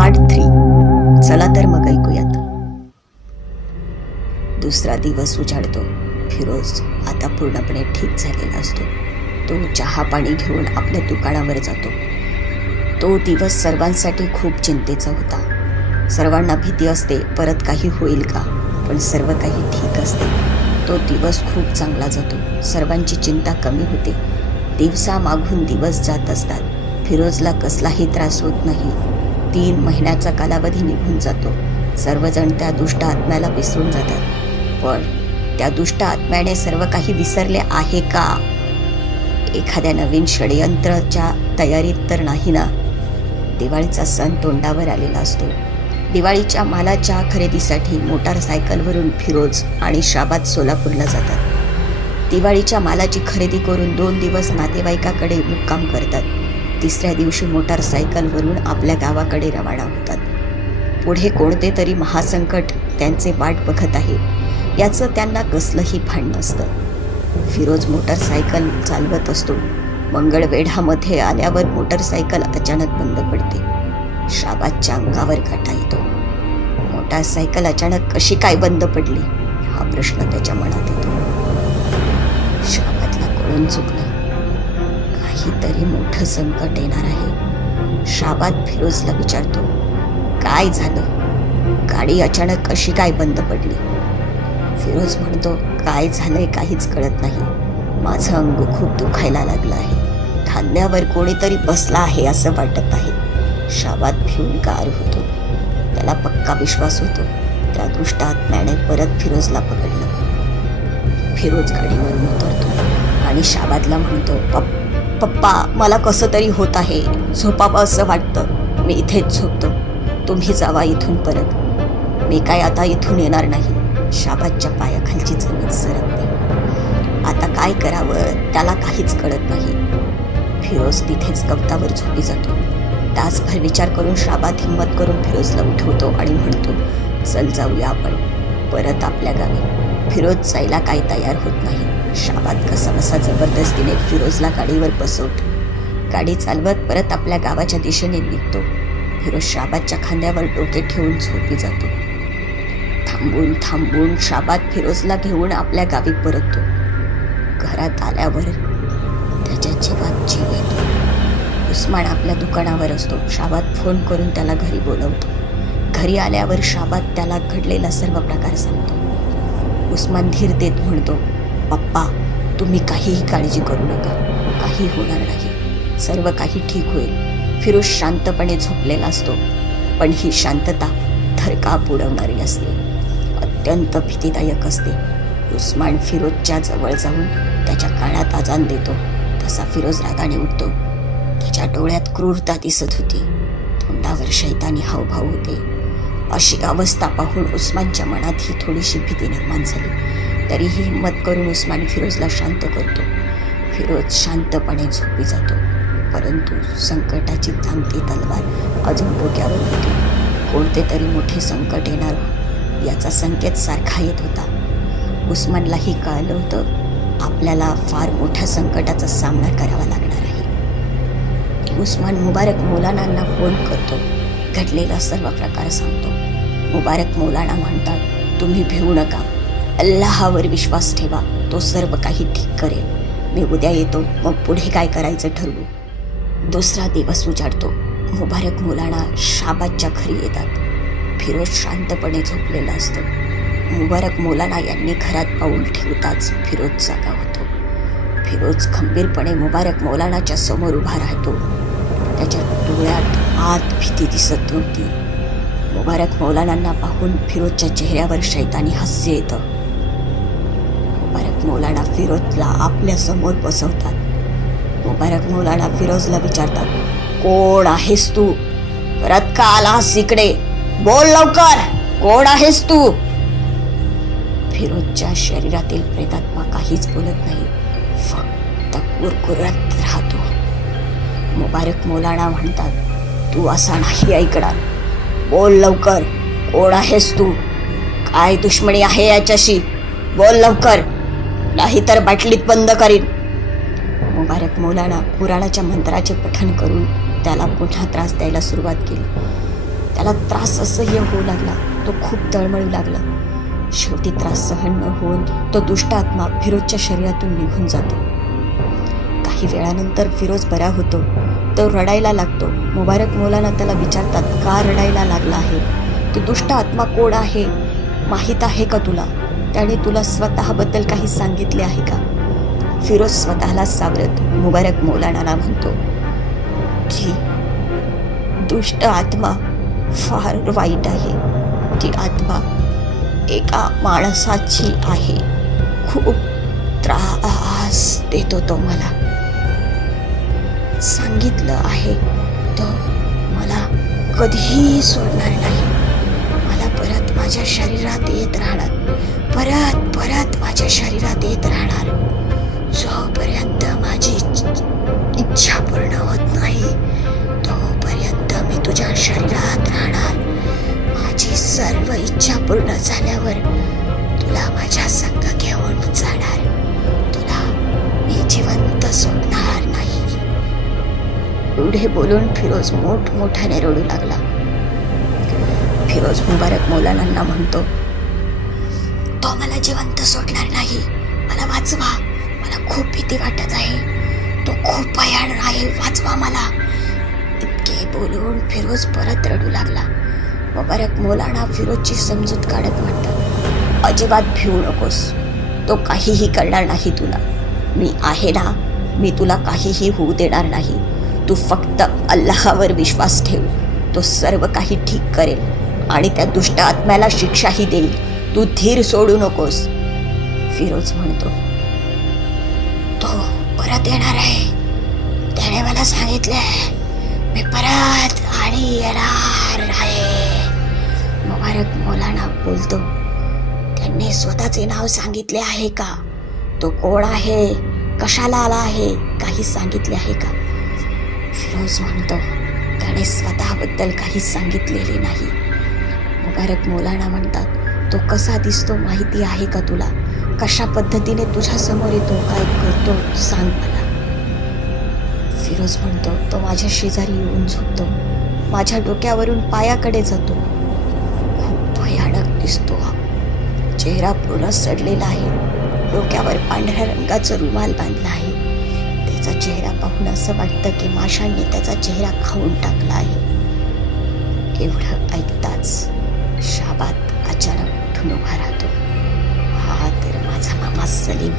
Part three चला तर मग ऐकूयात. दुसरा दिवस उजाडतो. फिरोज आता पूर्णपणे ठीक झालेला असतो. तो चहा पाणी घेऊन आपल्या दुकानावर जातो. तो दिवस सर्वांसाठी खूप चिंतेचा होता. सर्वांना भीती असते परत काही होईल का? पण सर्व काही ठीक असते. तो दिवस खूप चांगला जातो. सर्वांची चिंता कमी होते. दिवसा मागून दिवस जात असतात. फिरोजला कसलाही त्रास होत नाही. तीन महिन्याचा कालावधी निघून जातो. सर्वजण त्या दुष्ट आत्म्याला विसरून जातात. पण त्या दुष्ट आत्म्याने सर्व काही विसरले आहे का? एखाद्या नवीन षडयंत्राच्या तयारीत तर नाही ना? दिवाळीचा सण तोंडावर आलेला असतो. दिवाळीच्या मालाच्या खरेदीसाठी मोटारसायकलवरून फिरोज आणि शाबाद सोलापूरला जातात. दिवाळीच्या मालाची खरेदी करून दोन दिवस नातेवाईकाकडे मुक्काम करतात. तिसऱ्या दिवशी मोटारसायकलवरून आपल्या गावाकडे रवाना होतात. पुढे कोणते तरी महासंकट त्यांचे वाट बघत आहे. याचं त्यांना कसलंही भान नसतं. फिरोज मोटारसायकल चालवत असतो. मंगळवेढामध्ये आल्यावर मोटारसायकल अचानक बंद पडते. शाबादच्या अंगावर काटा येतो. मोटारसायकल अचानक कशी काय बंद पडली? हा प्रश्न त्याच्या मनात येतो. शाबादला कळून चुकलं. काहीतरी मोठं संकट येणार आहे. शाबाद फिरोजला विचारतो काय झालं? गाडी अचानक कशी काय बंद पडली? फिरोज म्हणतो काय झालंय काहीच कळत नाही. माझं अंग खूप दुखायला लागलं आहे. खांद्यावर कोणीतरी बसला आहे असं वाटत आहे. शाबात भिवून गार होतो. त्याला पक्का विश्वास होतो. त्या दुष्ट आत्म्याने परत फिरोजला पकडलं. फिरोज गाडीवरून उतरतो आणि शाबादला म्हणतो पप्पा पप्पा मला कसं तरी होत आहे. झोपावं असं वाटतं. मी इथेच झोपतो. तुम्ही जावा इथून परत. मी काय आता इथून येणार नाही. शाबाच्या पायाखालची जमीन सरकते. आता काय करावं त्याला काहीच कळत नाही. फिरोज तिथेच गवतावर झोपी जातो. तासभर विचार करून शाबात हिंमत करून फिरोजला उठवतो आणि म्हणतो चल जाऊया आपण. परत आपल्या गावी. फिरोज जायला काही तयार होत नाही. शाबाद कसा बसा जबरदस्तीने फिरोजला गाडीवर बसवतो. गाडी चालवत परत आपल्या गावाच्या दिशेने निघतो. फिरोज शाबादच्या खांद्यावर डोके ठेवून झोपी जातो. थांबून थांबून शाबाद फिरोजला घेऊन आपल्या गावी परततो. घरात आल्यावर त्याच्या जीवात जीव येतो. उस्मान आपल्या दुकानावर असतो. शाबाद फोन करून त्याला घरी बोलवतो. घरी आल्यावर शाबाद त्याला घडलेला सर्व प्रकार सांगतो. उस्मान धीर देत म्हणतो पप्पा तुम्ही काहीही काळजी करू नका. काही होणार नाही. सर्व काही ठीक होईल. फिरोज शांतपणे झोपलेला असतो. पण ही शांतता थरकाप उडवणारी असते. अत्यंत भीतीदायक असते. उस्मान फिरोजच्या जवळ जाऊन त्याच्या कानात आजान देतो. तसा फिरोज रागाने उठतो. त्याच्या डोळ्यात क्रूरता दिसत होती. तोंडावर शैतानी हावभाव होते. अशी अवस्था पाहून उस्मानच्या मनात ही थोडीशी भीती निर्माण झाली. तरीही हिंमत करून उस्मान फिरोजला शांत करतो. फिरोज शांतपणे झोपी जातो. परंतु संकटाची थांबती तलवार अजून डोक्यावर होती. कोणते तरी मोठे संकट येणार याचा संकेत सारखा येत होता. उस्मानलाही कळलं होतं आपल्याला फार मोठ्या संकटाचा सामना करावा लागणार आहे. उस्मान मुबारक मौलानांना फोन करतो. घडलेला सर्व प्रकार सांगतो. मुबारक मौलाना म्हणतात तुम्ही भिवू नका. अल्लाहावर विश्वास ठेवा तो सर्व काही ठीक करेल. मी उद्या येतो मग पुढे काय करायचं ठरवू? दुसरा दिवस उजाडतो. मुबारक मुलांना शाबादच्या घरी येतात. फिरोज शांतपणे झोपलेला असतो. मुबारक मौलाना यांनी घरात पाऊल ठेवताच फिरोज जागा होतो. फिरोज खंबीरपणे मुबारक मौलानाच्या समोर उभा राहतो. त्याच्या डोळ्यात आत भीती दिसत होती मुबारक मौलानांना पाहून फिरोजच्या चेहऱ्यावर शैतानी हास्य येतं. मुबारक मौलाना फिरोजला आपल्यासमोर बसवतात. मुबारक मौलाना फिरोजला विचारतात कोण आहेस तू? परत का आलास इकडे? बोल लवकर! कोण आहेस तू? फिरोजच्या शरीरातील प्रेतात्मा काहीच बोलत नाही. फक्त कुरकुरत राहतो. मुबारक मौलाना म्हणतात तू असा नाही ऐकणार. बोल लवकर. कोण आहेस तू? काय दुश्मनी आहे याच्याशी? बोल लवकर. नाहीतर बाटलीत बंद करीन. मुबारक मौलाना पुराणाच्या मंत्राचे पठण करून त्याला पुन्हा त्रास द्यायला सुरुवात केली. त्याला त्रास असह्य होऊ लागला. तो खूप तळमळू लागला. शेवटी त्रास सहन न होऊन तो दुष्ट आत्मा फिरोजच्या शरीरातून निघून जातो. काही वेळानंतर फिरोज बरा होतो. तो रडायला लागतो. मुबारक मौलाना त्याला विचारतात का रडायला लागला आहे? तो दुष्ट आत्मा कोण आहे? माहीत आहे का तुला? त्याने तुला स्वतःबद्दल काही सांगितले आहे का? फिरोज स्वतःला सावरत मुबारक मौलानाला म्हणतो जी दुष्ट आत्मा फार वाईट आहे. ती आत्मा एका माणसाची आहे. खूप त्रास देतो तो मला. सांगितलं आहे तो मला कधीही सोडणार नाही. मला परत माझ्या शरीरात येत राहणार. परत परत माझ्या शरीरात येत राहणार. जोपर्यंत माझी इच्छ- इच्छा पूर्ण होत नाही तोपर्यंत मी तुझ्या शरीरात राहणार. माझी सर्व इच्छा पूर्ण झाल्यावर तुला माझ्या संग घेऊन जाणार. तुला मी जिवंत सोडणार. एवढे बोलून फिरोज मोठमोठ्याने रडू लागला. फिरोज मुबारक मौलानांना म्हणतो तो मला जिवंत सोडणार नाही. मला वाचवा. मला खूप भीती वाटत आहे. तो खूप भयान आहे. वाचवा मला. इतके बोलून फिरोज परत रडू लागला. मुबारक मौलाना फिरोजची समजूत काढत म्हणतात अजिबात भिवू नकोस. तो काहीही करणार नाही तुला. मी आहे ना. मी तुला काहीही होऊ देणार नाही. तू फक्त अल्लाहावर विश्वास ठेव. तो सर्व काही ठीक करेल आणि त्या दुष्ट आत्म्याला शिक्षाही देईल. तू धीर सोडू नकोस. फिरोज म्हणतो तो परत येणार आहे. त्याने मला सांगितले मी परत आणि येणार आहे. मुबारक मौलाना बोलतो त्यांनी स्वतःचे नाव सांगितले आहे का? तो कोण आहे? कशाला आला आहे? काही सांगितले आहे का? फिरोज म्हणतो त्याने स्वतःबद्दल काही सांगितलेले नाही. मुबारक मौलाना म्हणतात तो कसा दिसतो माहिती आहे का तुला? कशा पद्धतीने तुझ्यासमोर येतो काय करतो सांग मला. फिरोज म्हणतो तो माझ्या शेजारी येऊन झोपतो. माझ्या डोक्यावरून पायाकडे जातो. खूप भयानक दिसतो हा. चेहरा पूर्ण सडलेला आहे. डोक्यावर पांढऱ्या रंगाचं रुमाल बांधला आहे. त्याचा चेहरा पाहून असं वाटतं की माशांनी त्याचा चेहरा खाऊन टाकला आहे. एवढं ऐकताच शाबात अचानक उठून उभा राहतो. हा तर माझा मामा सलीम.